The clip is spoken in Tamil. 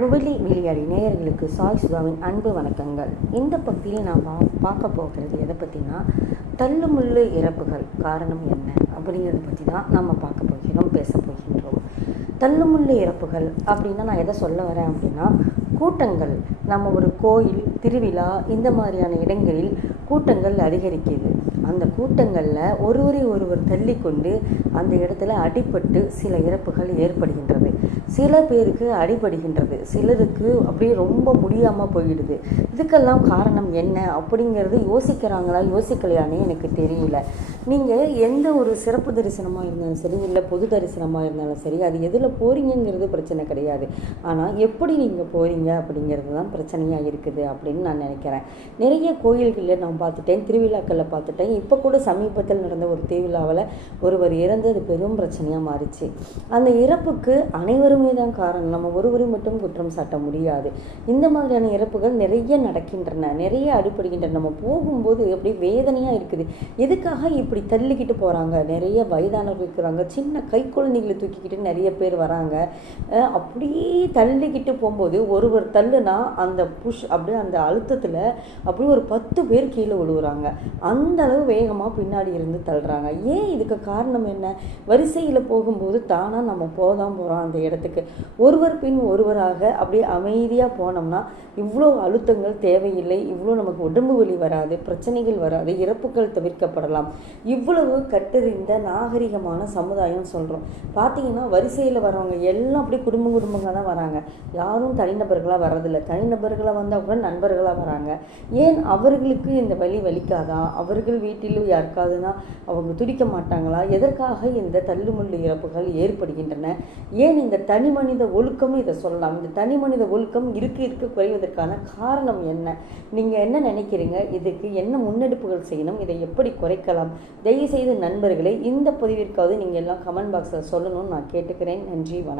நுவலி விளையாடி நேயர்களுக்கு சாய் சுதாவின் அன்பு வணக்கங்கள். இந்த பகுதியில் நாம் பா பார்க்க போகிறது எதை பற்றினா தள்ளுமுள்ளு இறப்புகள் காரணம் என்ன அப்படிங்கிறத பற்றி தான் நம்ம பார்க்க போகிறோம் பேச போகின்றோம். தள்ளுமுள்ளு இறப்புகள் அப்படின்னா நான் எதை சொல்ல வரேன் அப்படின்னா கூட்டங்கள். நம்ம ஒரு கோயில் திருவிழா இந்த மாதிரியான இடங்களில் கூட்டங்கள் அதிகரிக்குது அந்த கூட்டங்களில் ஒருவரை ஒருவர் தள்ளிக்கொண்டு அந்த இடத்துல அடிபட்டு சில இறப்புகள் ஏற்படுகின்றது. சில பேருக்கு அடிபடுகின்றது. சிலருக்கு அப்படியே ரொம்ப முடியாமல் போயிடுது. இதுக்கெல்லாம் காரணம் என்ன அப்படிங்கிறது யோசிக்கிறாங்களா யோசிக்கலையானே எனக்கு தெரியல. நீங்கள் எந்த ஒரு சிறப்பு தரிசனமாக இருந்தாலும் சரி இல்லை பொது தரிசனமாக இருந்தாலும் சரி அது எதில் போகிறீங்கிறது பிரச்சனை கிடையாது. ஆனால் எப்படி நீங்கள் போகிறீங்க அப்படிங்கிறது தான் பிரச்சனையாக இருக்குது அப்படின்னு நான் நினைக்கிறேன். நிறைய கோயில்களில் நான் பார்த்துட்டேன் திருவிழாக்களில் பார்த்துட்டேன். இப்போ கூட சமீபத்தில் நடந்த ஒரு திருவிழாவில் ஒருவர் இறந்து அது பெரும் பிரச்சனையாக மாறிச்சு. அந்த இறப்புக்கு அனைவருமே தான் காரணம். நம்ம ஒருவரை மட்டும் குற்றம் சாட்ட முடியாது. இந்த மாதிரியான இறப்புகள் நிறைய நடக்கின்றன நிறைய அடிபடுகின்றன. நம்ம போகும்போது அப்படியே வேதனையாக இருக்குது. எதுக்காக இப்படி தள்ளிக்கிட்டு போகிறாங்க நிறைய வயதானவர்கள் இருக்கிறாங்க. சின்ன கை குழந்தைகளை தூக்கிக்கிட்டு நிறைய பேர் வராங்க. அப்படியே தள்ளிக்கிட்டு போகும்போது ஒருவர் தள்ளுனா அந்த புஷ் அப்படியே அந்த அழுத்தத்தில் அப்படியே ஒரு பத்து பேர் கீழே விழுவுறாங்க. அந்த அளவு வேகமாக பின்னாடி இருந்து தள்ளுறாங்க. ஏன் இதுக்கு காரணம் என்ன? வரிசையில் போகும்போது தானாக நம்ம போதான் போகிறோம் அந்த இடத்துக்கு. ஒருவர் பின் ஒருவராக அப்படியே அமைதியாக போனோம்னா இவ்வளோ அழுத்தங்கள் தேவையில்லை இவ்வளோ நமக்கு உடம்பு வலி வராது பிரச்சனைகள் வராது இறப்புகள் தவிர்க்கப்படலாம். இவ்வளவு கட்டறிந்த நாகரிகமான சமுதாயம் சொல்கிறோம் பார்த்தீங்கன்னா வரிசையில் வரவங்க எல்லாம் அப்படியே குடும்ப குடும்பங்களாக தான் வராங்க. யாரும் தனிநபர்களாக வர்றதில்ல. தனிநபர்களாக வந்தால் கூட நண்பர்களாக வராங்க. ஏன் அவர்களுக்கு இந்த வழி வலிக்காதா? அவர்கள் வீட்டிலும் யாருக்காவதுனா அவங்க துடிக்க மாட்டாங்களா? எதற்காக இந்த தள்ளுமுள்ளு இறப்புகள் ஏற்படுகின்றன? ஏன் இந்த தனி மனித ஒழுக்கமும் இதை சொல்லலாம்? இந்த தனி மனித ஒழுக்கம் இருக்க இருக்க குறைவதற்கான காரணம் என்ன? நீங்கள் என்ன நினைக்கிறீங்க? இதுக்கு என்ன முன்னெடுப்புகள் செய்யணும்? இதை எப்படி குறைக்கலாம்? தயவுசெய்து நண்பர்களே இந்த பதிவிற்காவது நீங்கள் எல்லாம் கமெண்ட் பாக்ஸில் சொல்லணும்னு நான் கேட்டுக்கிறேன். நன்றி வணக்கம்.